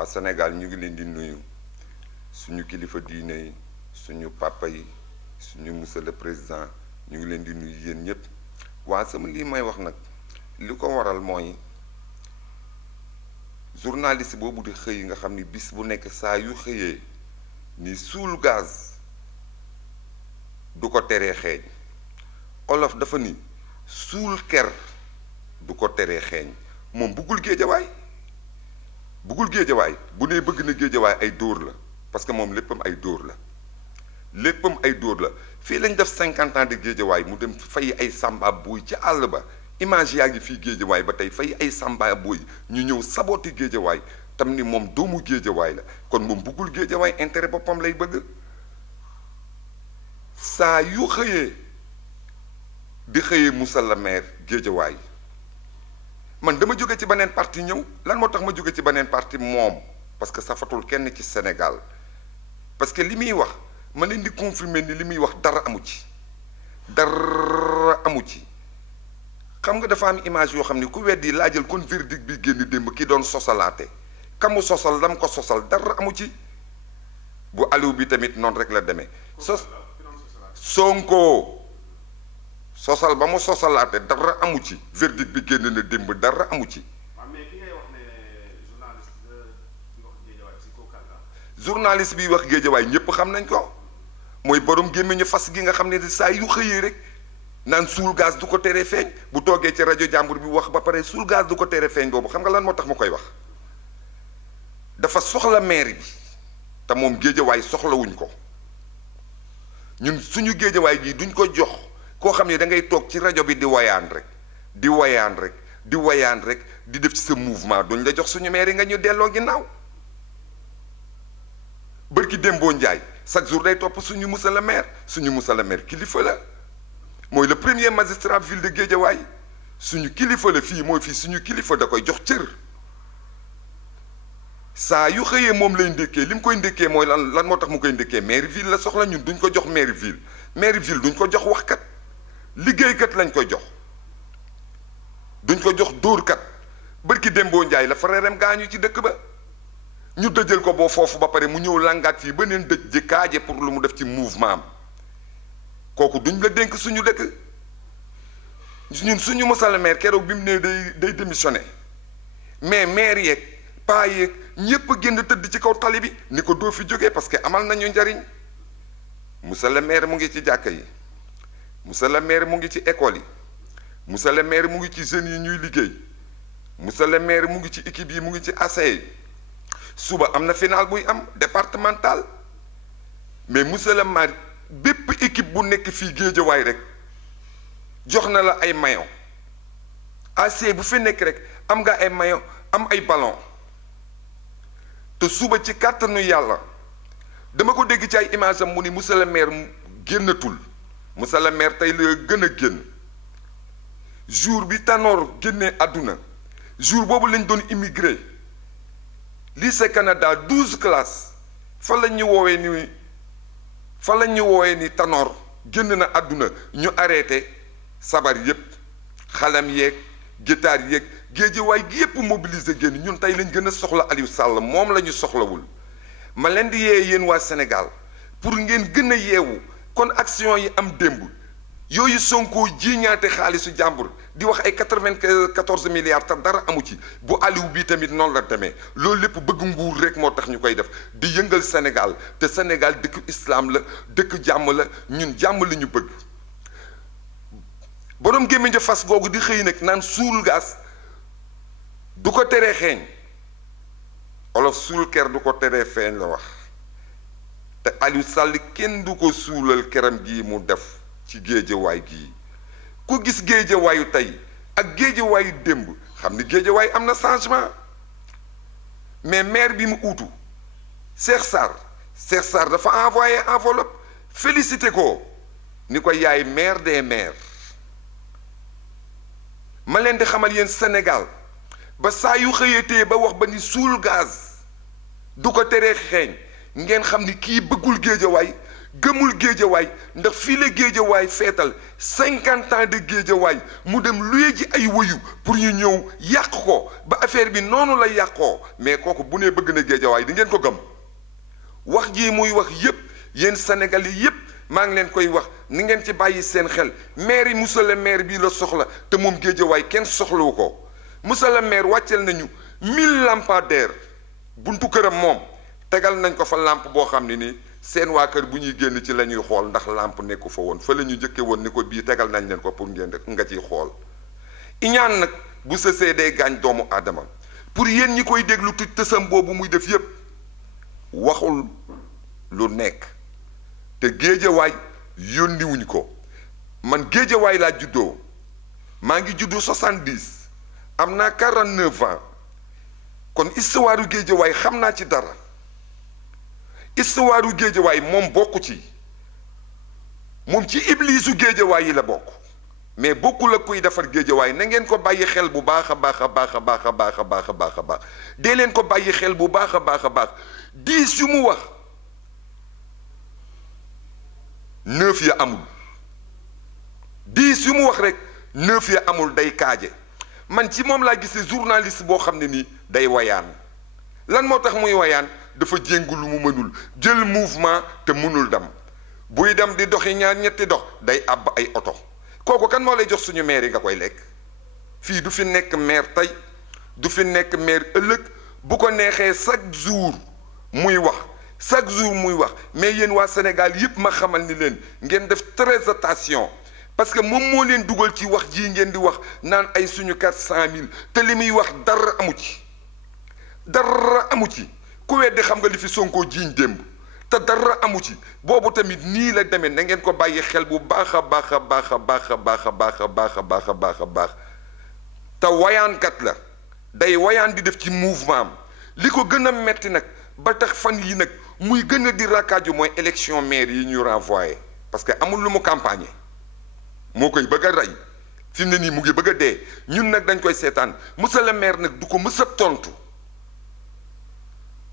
waa Sénégal ñu ngi leen di nuyu suñu kilifa diine yi suñu papa yi suñu monsieur le président ñu ngi leen di nuyu yéen ñëpp waa sama lii may wax nag li ko waral mooy journaliste boobu di xëy nga xam ni bis bu nekk saa yu xëyee ni suul gaz du ko teree xeeñ olof dafa ni suul ker du ko teree xeeñ moom buggul géejawaay bu nee bëgg na géejawaay ay dóor la parce que moom léppam ay dóor la fii lañ def 50 ans de géejawaay mu dem fay ay samba buy ci àll ba image yaa ngi fii géejawaay ba tey fay ay samba buy ñu ñëw sabooti géejawaay tam ni moom doomu géejawaay la kon moom buggul géejawaay intérêt boppam lay bëgg saa yu xëyee di xëyee Moussa la maire géejawaay man dama jóge ci beneen parti ñëw lan moo tax ma jóge ci beneen parti moom parce que safatul kenn ci Sénégal parce que li muy wax ma leen di confirmer ni li muy wax dara amu ci xam nga dafa am image yoo xam ni ku weddi laa jël kon verdict bi génn démb ki doon sosalaate kamu sosal lam ko sosal dara amu ci bu Aliou bi tamit noonu rek la demee Sonko sosal ba mu sosalaate dara amu ci verdict bi génn na démb dara amu ci journaliste bi wax géejawaay ñépp xam nañ ko mooy borom gémmiñu fas gi nga xam ne saa yu xëyee rek naan suul gaz du ko tere feeñ bu toogee ci rajo jàmbur bi wax ba pare suul gaz du ko tere feeñ boobu xam nga lan moo tax ma koy wax dafa soxla maire bi te moom géejawaay soxlawuñ ko ñun suñu géejawaay gi duñ ko jox koo xam ne da ngay toog ci rajo bi di wayaan rek di def ci sa mouvement duñ la jox suñu maire yi nga ñu delloo ginnaaw bërki Dembo Njaay chaque jour day topp suñu monsieur le maire kilifa la mooy le premier magistrat ville de Guédiawaye suñu kilifa la fii mooy fii suñu kilifa da koy jox cër saa yu xëyee moom lay ndékkee li mu koy ndékkee mooy lan moo tax mu koy ndékkee maire ville la soxla ñun duñ ko jox maire ville duñ ko jox waxkat liggéeykat lañ koy jox duñ ko jox dóorkat bërki Dembo Njaay la frèram gaañu ci dëkk ba ñu dëjal ko boo foofu ba pare mu ñëw langaat fii ba neen dëj ji kaaje pour lu mu def ci mouvement am kooku duñ la dénk suñu dëkk ñun suñu monsieur le maire keroog bi mu ne day démissionné mais maire yeeg paa yeeg ñépp génn tëdd ci kaw tali bi ni ko doo fi jógee parce que amal nañu njariñ monsieur le maire mu ngi ci jàkka yi monsieur le maire mu ngi ci école yi monsieur le maire mu ngi ci jeunes yi ñuy liggéey monsieur le maire mu ngi ci équipe yi mu ngi ci ASC suba am na final buy am départemental mais monsieur le maire bépp équipe bu nekk fii Géejawaay rek jox na la ay maillot ASC bu fi nekk rek am nga ay maillot am ay ballon te suba ci kàttanu yàlla dama ko dégg ci ay image am mu ni monsieur le maire génnatul monsieur le maire tey la gën a génn jour bi Tanor génnee àdduna jour boobu lañ doon immigré lycée Canada 12 classes fa la ñu woowee ni Tanor génn na àdduna ñu arrêté sabar yépp xalam yeeg guitare yeeg Géejawaay gi yépp mobilisé génn ñun tey lañ gën a soxla Aliou Sall moom la ñu soxlawul ma leen di yee yéen waa Sénégal pour ngeen gën a yeewu kon action yi am démb yooyu Sonko jiiñaate xaalisu jàmbur di wax ay 94 milliards te dara amu ci bu Aliou bi tamit noonu la demee loolu lépp bëgg nguur rek moo tax ñu koy def di yëngal Sénégal te Sénégal dëkk islam la dëkk jàmm la ñun jàmm la ñu bëgg borom gémmiñ ja fas googu di xëy nag naan suul gaas du ko teree xeeñ olof suul ker du ko teree feeñ la wax te Aliou Sall kenn du ko suulal keram gii mu def ci Géejawaay gii ku gis Géejawaayu tey ak Géejawaayu démb xam ni Géejawaay am na changement mais maire bi mu uutu Cheikh Sarr dafa envoyé enveloppe félicité ko ni ko yaay maire des maires ma leen di xamal yéen Sénégal ba saa yu xëyatee ba wax ba ni suul gaz du ko teree xeeñ ngeen xam ni kii bëggul Géejawaay gëmul géejawaay ndax fii la géejawaay feetal 50 ans de géejawaay mu dem luye ji ay woyu pour ñu ñëw yàq ko ba affaire bi noonu la yàqoo mais kooku bu nee bëgg na géejawaay di ngeen ko gëm wax ji muy wax yépp yéen Sénégalais yépp maa ngi leen koy wax ni ngeen ci bàyyi seen xel maire yi monsieur le maire bii la soxla te moom géejawaay kenn soxlawu ko monsieur le maire wàcceel nañu 1000 lampadaires buntu këram moom tegal nañ ko fa lampe boo xam ne nii seen waa kër bu ñuy génn ci la ñuy xool ndax lampe nekku fa woon fa la ñu jëkke woon ni ko bii tegal nañ leen ko pour ngeen nga ciy xool iñaan nag bu sësee day gaañ doomu aadama pour yéen ñi koy déglu tuj tësam boobu muy def yépp waxul lu nekk te géejawaay yónniwuñ ko man géejawaay laa juddoo maa ngi juddu 70 am naa 49 ans kon histoire géejawaay xam naa ci dara histoire géejawaay moom bokku ci moom ci iblisu géejawaay yi la bokk mais bokkul ak kuy defar géejawaay na ngeen ko bàyyi xel bu baax a baax a baax a baax a baax a baax a baax a baax dee leen ko bàyyi xel bu baax a baax a baax 10 yu mu wax 9 ya amul 10 yu mu wax rek 9 ya amul day kaaje man ci moom laa gisee journaliste boo xam ne nii day wayaan lan moo tax muy wayaan dafa jéngu lu mu mënul jël mouvement te mënul dem buy dem di doxi ñaar ñetti dox day àbb ay oto kooku kan moo lay jox suñu maire yi nga koy lekk fii du fi nekk maire tey du fi nekk maire ëllëg bu ko neexee chaque jour muy wax chaque jour muy wax mais yéen waa Sénégal yëpp ma xamal ni leen ngeen def très attention parce que moom moo leen dugal ci wax jii ngeen di wax naan ay suñu 400000 te li muy wax dara amu ci dara amu ci ku weddi xam nga li fi Sonko jiiñ démb te dara amu ci boobu tamit nii la demee na ngeen ko bàyyi xel bu baax a baax a baax a baax a baax a baax a baax a baax a baax a baax te wayaankat la day wayaan di def ci mouvement am li ko gën a metti nag ba tax fan yi nag muy gën a di rakkaaju mooy élection maire yi ñu renvoyé parce que amul lu mu campagne moo koy bëgg a rey fi mu ne nii mu ngi bëgg a dee ñun nag dañ koy seetaan monsieur le maire nag du ko mës a tontu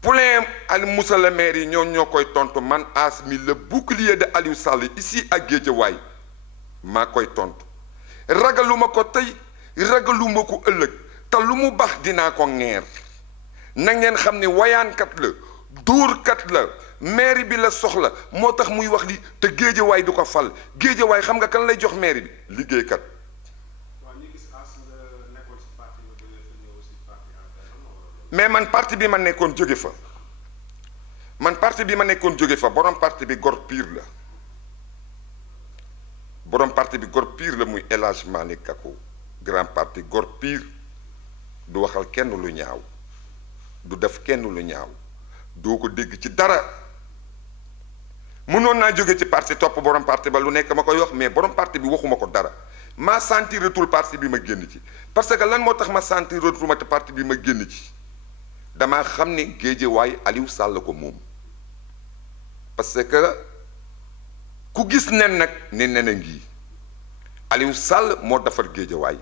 plein al monsieur le maire yi ñoo koy tontu man Asmi le bouclier de Aliou Sall ici ak Guédiawaye maa koy tontu ragaluma ko tey ragaluma ko ëllëg te lu mu baax dinaa ko ŋeer na ngeen xam ne wayaankat la dóorkat la maire bi la soxla moo tax muy wax li te Guédiawaye du ko fal Guédiawaye xam nga kan lay jox maire bi liggéeykat. mais man parti bi ma nekkoon jóge fa borom parti bi gor pire la borom parti bi gor pire la muy El Hadj Malick Gakou grand parti gor pire du waxal kenn lu ñaaw du def kenn lu ñaaw doo ko dégg ci dara mënoon naa jóge ci parti topp borom parti ba lu nekk ma koy wax mais borom parti bi waxuma ko dara maa sentiratul parti bi ma génn ci parce que lan moo tax ma sentiratul ma te parti bi ma génn ci damaa xam ne Guédiawaye Aliou Sall ko moom parce que ku gis nen nag ne nen a ngi Aliou Sall moo defar Guédiawaye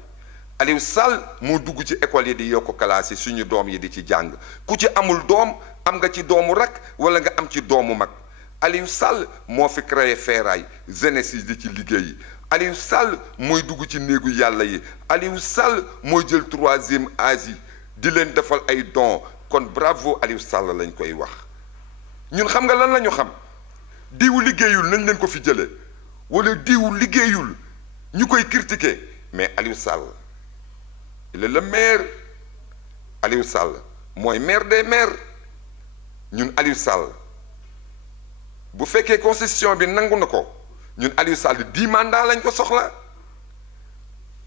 Aliou Sall moo dugg ci école yi di yokk classe yi suñu doom yi di ci jàng ku ci amul doom am nga ci doomu rak wala nga am ci doomu mag Aliou Sall moo fi créé feeraay jeunesse yi di ci liggéey Aliou Sall mooy dugg ci néegu yàlla yi Aliou Sall mooy jël 3e âge yi di leen defal ay dons kon bravo Aliou Sall lañ koy wax ñun xam nga lan la ñu xam diwu liggéeyul nañ leen ko fi jëlee wala diwu liggéeyul ñu koy critiquer mais Aliou Sall il est le maire Aliou Sall mooy maire des maires ñun Aliou Sall bu fekkee constitution bi nangu na ko ñun Aliou Sall 10 mandats lañ ko soxla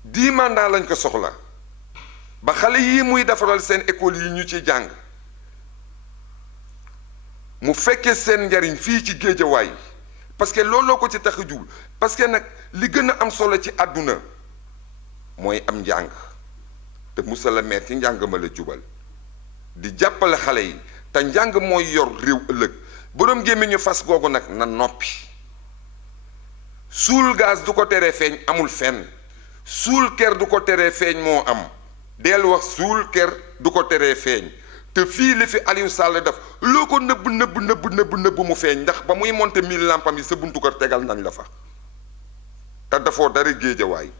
10 mandats lañ ko soxla ba xale yii muy defaral seen école yi ñu ci jàng mu fekkee seen njariñ fii ci Guédiawaye parce que looloo ko ci tax a jublu parce que nag li gën a am solo ci àdduna mooy am njàng te monsieur le maire ci njàng ma la jubal di jàppale xale yi te njàng mooy yor réew ëllëg boroom gémmiñu fas googu nag na noppi suul gaz du ko teree feeñ amul fenn suul ker du ko teree feeñ moo am del wax suul ker du ko teree feeñ te fii li fi Aliou Sall def loo ko nëbb mu feeñ ndax ba muy monter 1000 lampam yi sa buntu kër tegal nañ la fa te dafoo dara Géejawaay.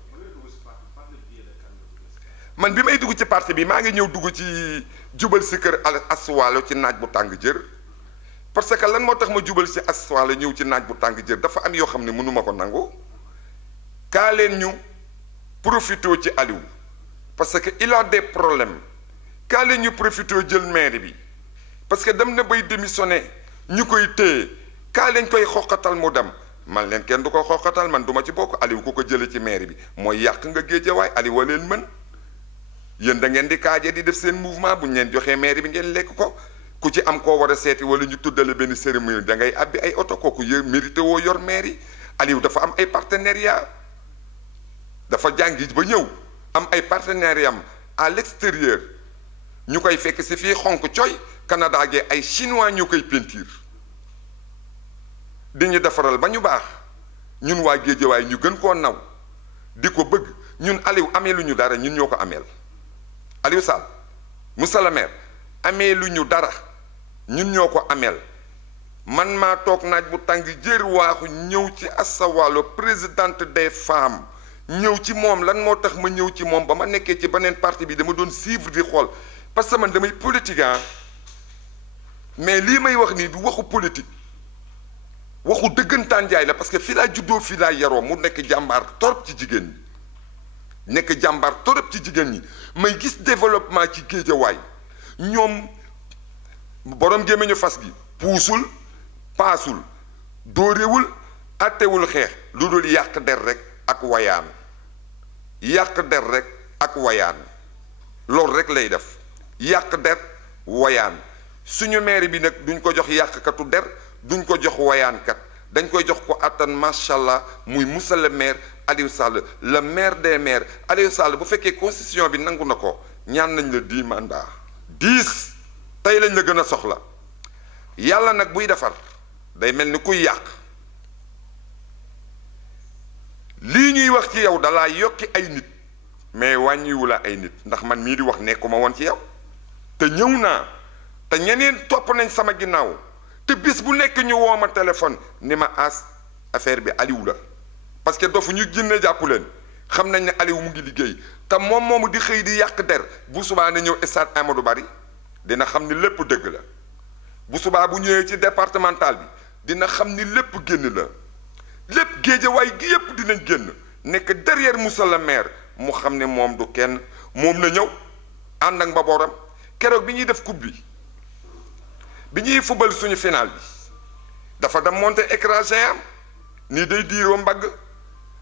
man bi may dugg ci parti bi maa ngi ñëw dugg ci jubal si kër Aswaalo ci naaj bu tàng jër parce que lan moo tax ma jubal si Aswaalo ñëw ci naaj bu tàng jër dafa am yoo xam ne mënuma ko nangu kaa leen ñu profité ci Aliou parce que il a des problèmes kaa leen ñu profité jël maire bi parce que dem na bay démissionné ñu koy téye kaa leen koy xoqatal mu dem man leen kenn du ko xoqatal man du ma ci bokk Aliou ku ko jële ci maire bi mooy yàq nga Géejawaay Aliou wa leen mën yéen da ngeen di kaaje di def seen mouvement bu ñu leen joxee maire bi ngeen lekk ko ku ci am koo war a seeti wala ñu tuddale benn cérémonie da ngay abbi ay oto kooku mérité woo yor maire yi Aliou dafa am ay partenariat dafa jàngi ba ñëw am ay partenariat am à l'extérieur ñu koy fekk si fii xonk coy Canada gee ay chinois ñu koy peinture di ñu defaral ba ñu baax ñun waa Géejawaay ñu gën koo naw di ko bëgg ñun Aliou amee lu ñu dara ñun ñoo ko ameel Aliou Sall monsieur le maire amee lu ñu dara ñun ñoo ko ameel man maa toog naaj bu tàng jër waaxu ñëw ci Asawalo présidente des femmes ñëw ci moom lan moo tax ma ñëw ci moom ba ma nekkee ci beneen parti bi dama doon suivre di xool parce que man damay politique mais lii may wax nii du waxu politique waxu dëggantaan jaay la parce que fii laa juddoo fii laa yaroo mu nekk jàmbaar torop ci jigéen ñi nekk jàmbaar torop ci jigéen ñi may gis développement ci Géejawaay ñoom borom gémmiñu fas gi puusul paasul dóorewul attewul xeex lu dul yàq der rek ak wayaan yàq der rek ak wayaan loolu rek lay def yàq der wayaan suñu maire bi nag duñ ko jox yàqkatu der duñ ko jox wayaankat dañ koy jox ko attan macha allah muy monsieur le maire Aliou Sall le maire des maires Aliou Sall bu fekkee constitution bi nangu na ko ñaan nañ la 10 mandats 10 tey lañ la gën a soxla yàlla nag buy defar day mel ni kuy yàq lii ñuy wax ci yow dalaa yokki ay nit mais wàññiwu la ay nit ndax man mii di wax nekkuma woon ci yow te ñëw naa te ñeneen topp nañ sama ginnaaw te bis bu nekk ñu woo ma téléphone ni ma as affaire bi Aliou la parce que dofu ñu génne jàpp leen xam nañ ne Aliou mu ngi liggéey te moom moomu di xëy di yàq der bu subaa na ñëw stade Amadou Barry dina xam ni lépp dëgg la bu subaa bu ñëwee ci départemental bi dina xam ni lépp génn la lépp Géejawaay gi yépp dinañ génn nekk derrière monsieur le maire mu xam ne moom du kenn moom na ñëw ànd ak mbabooram keroog bi ñuy def coupe bi ñuy fubal suñu final bi dafa dem monter écran géant am nii day diiroo mbagg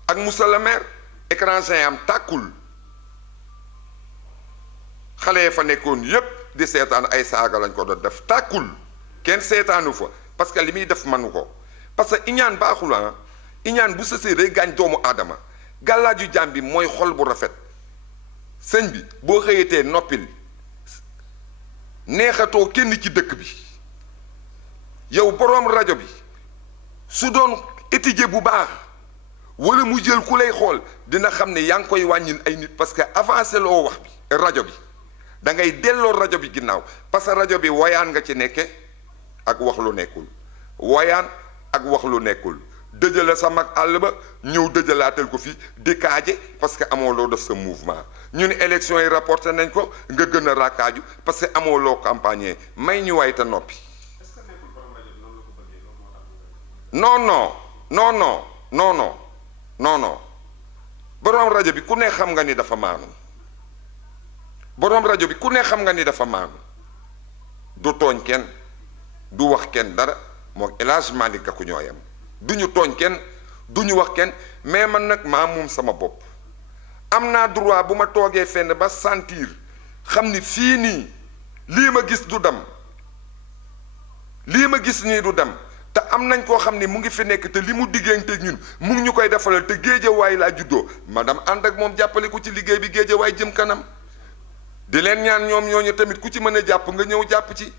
ak monsieur le maire écran géant am tàkkul xale ya fa nekkoon yépp di seetaan ay saaga lañ ko doon def tàkkul kenn seetaanu fa parce que li muy def manu ko parce que iñaan baaxul iñaan bu sësee day gaañ doomu aadama gàllaaju jaam bi mooy xol bu rafet sëñ bi boo xëyatee noppil neexatoo kenn ci dëkk bi yow boroom rajo bi su doon étudier bu baax wala mu jël ku lay xool dina xam ne yaa ngi koy wàññil ay nit parce que avancé loo wax bi rajo bi da ngay delloo rajo bi ginnaaw parce que rajo bi woyaan nga ci nekke ak wax lu nekkul woyaan ak wax lu nekkul dëjale sa mag àll ba ñëw dëjalaatal ko fii di kaaje parce que amoo loo def sa mouvement ñu ne élection yi rapporté nañ ko nga gën a raakaaju parce que amoo loo campagne may ñu waay te noppi. non non non non non non non non boroom rajo bi ku ne xam nga ni dafa maanu boroom rajo bi ku ne xam nga ni dafa maanu du tooñ kenn du wax kenn dara moo El Hadj Malick Gakou ñooyam du ñu tooñ kenn du ñu wax kenn mais man nag maa moom sama bopp am naa droit bu ma toogee fenn ba sentir xam ni fii nii lii ma gis du dem lii ma gis nii du dem te am nañ koo xam ni mu ngi fi nekk te li mu digganteeg ñun mu ngi ñu koy defalal te Géejawaay laa juddoo madame ànd ak moom jàppale ko ci liggéey bi Géejawaay jëm kanam di leen ñaan ñoom ñooñu tamit ku ci mën a jàpp nga ñëw jàpp ci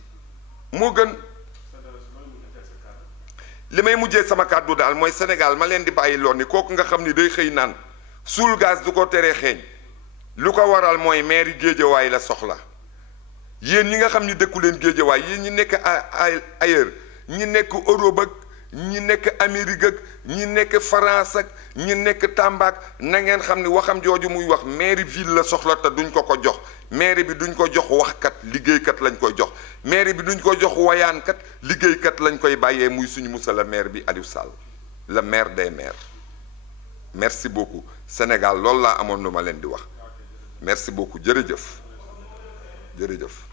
moo gën. li may mujjee sama kàddu daal mooy Sénégal ma leen di bàyyi loon ni kooku nga xam ni day xëy naan suul gaz du ko teree xeeñ lu ko waral mooy maire Géejawaay la soxla yéen ñi nga xam ni dëkku leen Géejawaay yéen ñi nekk ailleurs ñi nekk Europe ak ñi nekk Amérique ak ñi nekk France ak ñi nekk Tamba ak na ngeen xam ni waxam jooju muy wax mairie ville la soxla te duñ ko ko jox mairie bi duñ ko jox waxkat liggéeykat lañ koy jox mairie bi duñ ko jox wayaankat liggéeykat lañ koy bàyyee muy suñu monsieur le maire bi Aliou Sall le maire des maires. merci beaucoup Sénégal loolu laa amoon lu ma leen di wax merci beaucoup jërëjëf jërëjëf.